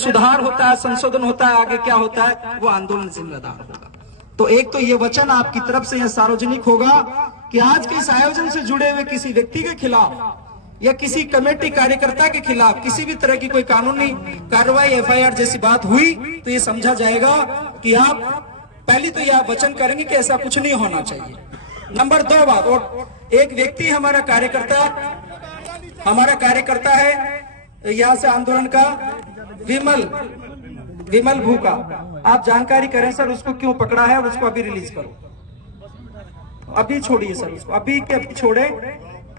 सुधार होता है, संशोधन होता है, आगे क्या होता है वो आंदोलन जिम्मेदार होगा। तो एक तो ये वचन आपकी तरफ से यह सार्वजनिक होगा कि आज के इस आयोजन से जुड़े हुए किसी व्यक्ति के खिलाफ या किसी कमेटी कार्यकर्ता के खिलाफ किसी भी तरह की कोई कानूनी कार्रवाई, एफआईआर जैसी बात हुई तो ये समझा जाएगा कि आप पहली तो यह वचन करेंगे कि ऐसा कुछ नहीं होना चाहिए। नंबर 2 बात, और एक व्यक्ति हमारा कार्यकर्ता है यहाँ से आंदोलन का, विमल भूका, आप जानकारी करें सर उसको क्यों पकड़ा है और उसको अभी रिलीज करो, अभी छोड़िए सर उसको, अभी के अभी छोड़े।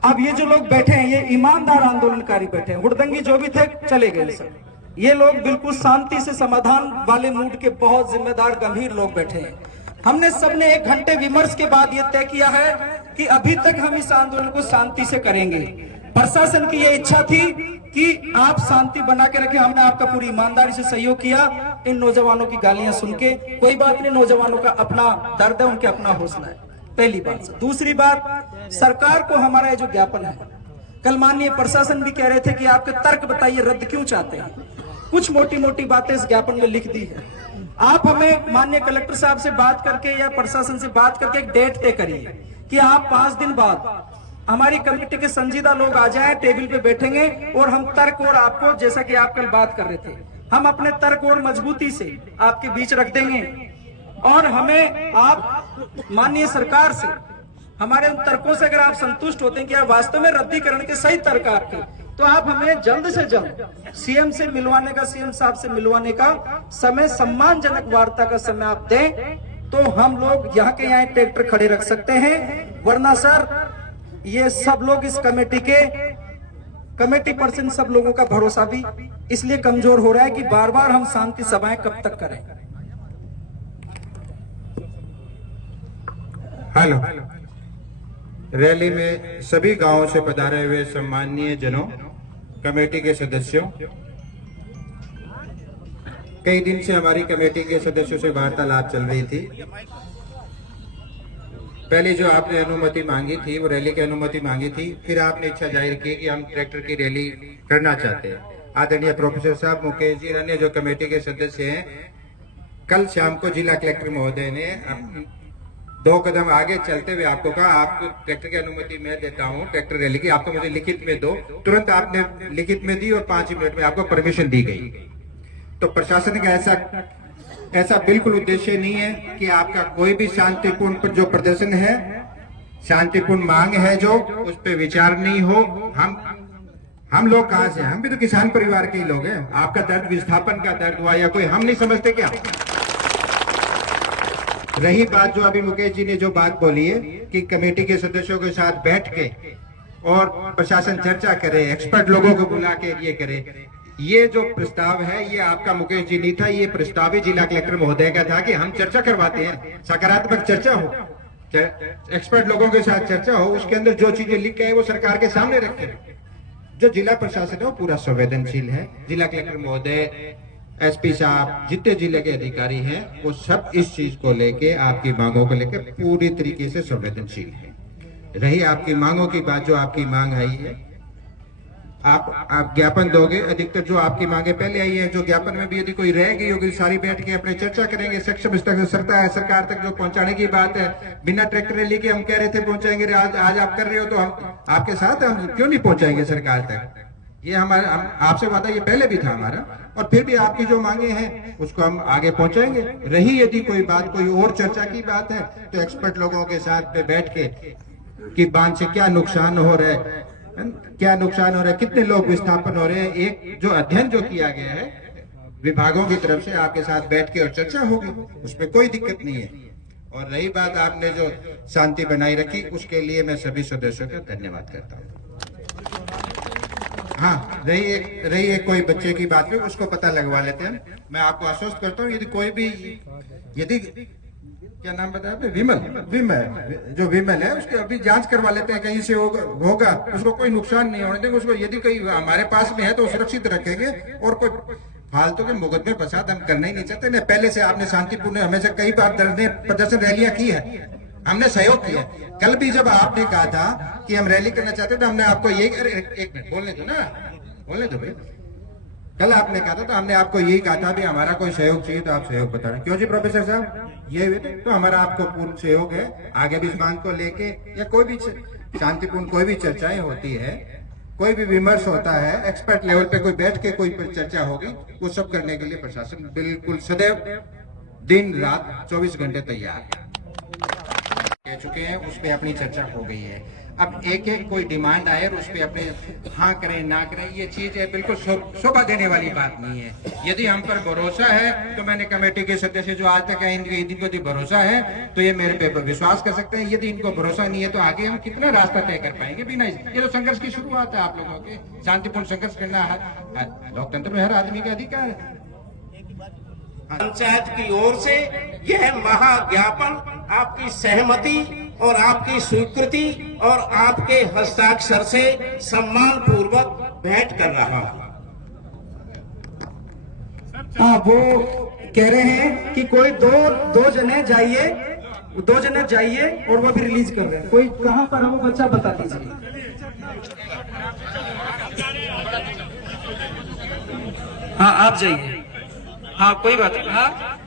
अब ये जो लोग बैठे हैं ये ईमानदार आंदोलनकारी बैठे हैं, हुड़दंगी जो भी थे चले गए सर। ये लोग बिल्कुल शांति से समाधान वाले मूड के बहुत जिम्मेदार गंभीर लोग बैठे हैं। हमने सबने 1 घंटे विमर्श के बाद ये तय किया है कि अभी तक हम इस आंदोलन को शांति से करेंगे। प्रशासन की ये इच्छा थी कि आप शांति बना के रखें, हमने आपका पूरी ईमानदारी से सहयोग किया। इन नौजवानों की गालियां सुन के कोई बात नहीं, नौजवानों का अपना दर्द है, उनके अपना हौसला है, पहली बात। दूसरी बात, सरकार को हमारा ये जो ज्ञापन है, कल माननीय प्रशासन भी कह रहे थे कि आपके तर्क बताइए रद्द क्यों चाहते हैं। कुछ मोटी मोटी बातें इस ज्ञापन में लिख दी है। आप हमें माननीय कलेक्टर साहब से बात करके या प्रशासन से बात करके एक डेट तय करिए कि आप 5 दिन बाद हमारी कमेटी के संजीदा लोग आ जाएं, टेबल पे बैठेंगे और हम तर्क और आपको, जैसा कि आप कल बात कर रहे थे, हम अपने तर्क और मजबूती से आपके बीच रख देंगे। और हमें आप माननीय सरकार से हमारे उन तर्कों से अगर आप संतुष्ट होते हैं कि आप वास्तव में रद्दीकरण के सही तर्क आपके, तो आप हमें जल्द से जल्द सीएम से मिलवाने का, सीएम साहब से मिलवाने का समय, सम्मानजनक वार्ता का समय आप दें तो हम लोग यहाँ के यहाँ ट्रैक्टर खड़े रख सकते हैं। वरना सर ये सब लोग इस कमेटी पर्सन सब लोगों का भरोसा भी इसलिए कमजोर हो रहा है कि बार बार हम शांति सभाएं कब तक करें। हेलो, रैली में सभी गांवों से पधारे हुए सम्माननीय जनों, कमेटी के सदस्यों, कई दिन से हमारी कमेटी के सदस्यों से वार्तालाप चल रही थी। पहले जो आपने अनुमति मांगी थी वो रैली की अनुमति मांगी थी, फिर आपने इच्छा जाहिर की कि हम ट्रैक्टर की रैली करना चाहते हैं। आदरणीय प्रोफेसर साहब, मुकेश जी, अन्य जो कमेटी के सदस्य हैं, कल शाम को जिला कलेक्टर महोदय ने 2 कदम आगे चलते हुए आपको कहा आपको ट्रैक्टर की अनुमति मैं देता हूं, ट्रैक्टर रैली की आपको मुझे लिखित में दो। तुरंत आपने लिखित में दी और 5 मिनट में आपको परमिशन दी गई। तो प्रशासन का ऐसा बिल्कुल उद्देश्य नहीं है कि आपका कोई भी शांतिपूर्ण जो प्रदर्शन है, शांतिपूर्ण मांग है जो, उस पर विचार नहीं हो। हम लोग कहां से, हम भी तो किसान परिवार के ही लोग हैं। आपका दर्द विस्थापन का दर्द हुआ या कोई हम नहीं समझते क्या? रही बात जो अभी मुकेश जी ने जो बात बोली है कि कमेटी के सदस्यों के साथ बैठ के और प्रशासन चर्चा करे, एक्सपर्ट लोगों को बुला के ये करे, ये जो प्रस्ताव है ये आपका मुकेश जी नहीं था, ये प्रस्ताव ही जिला कलेक्टर महोदय का था कि हम चर्चा करवाते हैं, सकारात्मक चर्चा हो, एक्सपर्ट लोगों के साथ चर्चा हो, उसके अंदर जो चीजें लिख के वो सरकार के सामने रखे। जो जिला प्रशासन है वो पूरा संवेदनशील है। जिला कलेक्टर महोदय, एसपी साहब, जितने जिले के अधिकारी हैं वो सब इस चीज को लेके, आपकी मांगों को लेके पूरी तरीके से संवेदनशील है। रही आपकी मांगों की बात, जो आपकी मांग आई है, आप ज्ञापन दोगे। अधिकतर जो आपकी मांगे पहले आई है, जो ज्ञापन में भी यदि कोई रह गई होगी सारी बैठ के अपने चर्चा करेंगे। सक्षम सरकार तक जो पहुंचाने की बात है, बिना ट्रैक्टर रैली के हम कह रहे थे पहुंचाएंगे, आज आप कर रहे हो तो हम आपके साथ, हम क्यों नहीं पहुंचाएंगे सरकार तक? ये हमारा आपसे वादा ये पहले भी था हमारा, और फिर भी आपकी जो मांगे हैं उसको हम आगे पहुंचाएंगे। रही यदि कोई बात, कोई और चर्चा की बात है, तो एक्सपर्ट लोगों के साथ में बैठ के कि बांध से क्या नुकसान हो रहा है, कितने लोग विस्थापन हो रहे हैं, एक जो अध्ययन जो किया गया है विभागों की तरफ से, आपके साथ बैठ के और चर्चा होगी, उसमें कोई दिक्कत नहीं है। और रही बात आपने जो शांति बनाई रखी, उसके लिए मैं सभी सदस्यों का धन्यवाद करता हूँ। हाँ, रही एक कोई बच्चे की बात में, उसको पता लगवा लेते हैं। मैं आपको आश्वस्त करता हूँ, यदि कोई भी, यदि क्या नाम बताया आपने, विमल है, उसकी अभी जांच करवा लेते हैं, कहीं से होगा, उसको कोई नुकसान नहीं होने देंगे। उसको यदि कोई हमारे पास में है तो सुरक्षित रखेंगे, और कोई फालतू के मुकदमे फसाद हम करना ही नहीं चाहते। न पहले से आपने शांतिपूर्ण हमें से कई बार प्रदर्शन रैलियां की है, हमने सहयोग किया। कल भी जब आपने कहा था कि हम रैली करना चाहते तो हमने आपको एक मिनट बोलने दो ना, बोलने दो भाई। कल आपने कहा था तो हमने आपको यही कहा था भी हमारा कोई सहयोग चाहिए तो आप सहयोग बता रहे क्यों जी प्रोफेसर साहब, ये तो हमारा आपको पूर्ण सहयोग है। आगे भी इस मांग को लेके या कोई भी शांतिपूर्ण कोई भी चर्चाएं होती है, कोई भी विमर्श होता है, एक्सपर्ट लेवल पे कोई बैठ के कोई चर्चा होगी, वो सब करने के लिए प्रशासन बिल्कुल सदैव दिन रात 24 घंटे तैयार कह चुके हैं। उस पर अपनी चर्चा हो गई है। अब एक एक कोई डिमांड आए और उस पर अपने हाँ करें ना करें, ये चीज है बिल्कुल शोभा देने वाली बात नहीं है। यदि हम पर भरोसा है तो मैंने कमेटी के सदस्य जो आज तक है इनको यदि भरोसा है तो ये मेरे पे विश्वास कर सकते हैं। यदि इनको भरोसा नहीं है तो आगे हम कितना रास्ता तय कर पाएंगे बिना ये तो संघर्ष की शुरुआत है। आप लोगों के शांतिपूर्ण संघर्ष करना लोकतंत्र में हर आदमी का अधिकार है। पंचायत की ओर से यह महाज्ञापन आपकी सहमति और आपकी स्वीकृति और आपके हस्ताक्षर से सम्मान पूर्वक भेंट कर रहा हूं। हाँ, वो कह रहे हैं कि कोई दो जने जाइए, और वो भी रिलीज कर रहे हैं। कोई कहां पर है वो बच्चा बता दीजिए। हाँ, आप जाइए। हाँ, कोई बात नहीं। हाँ,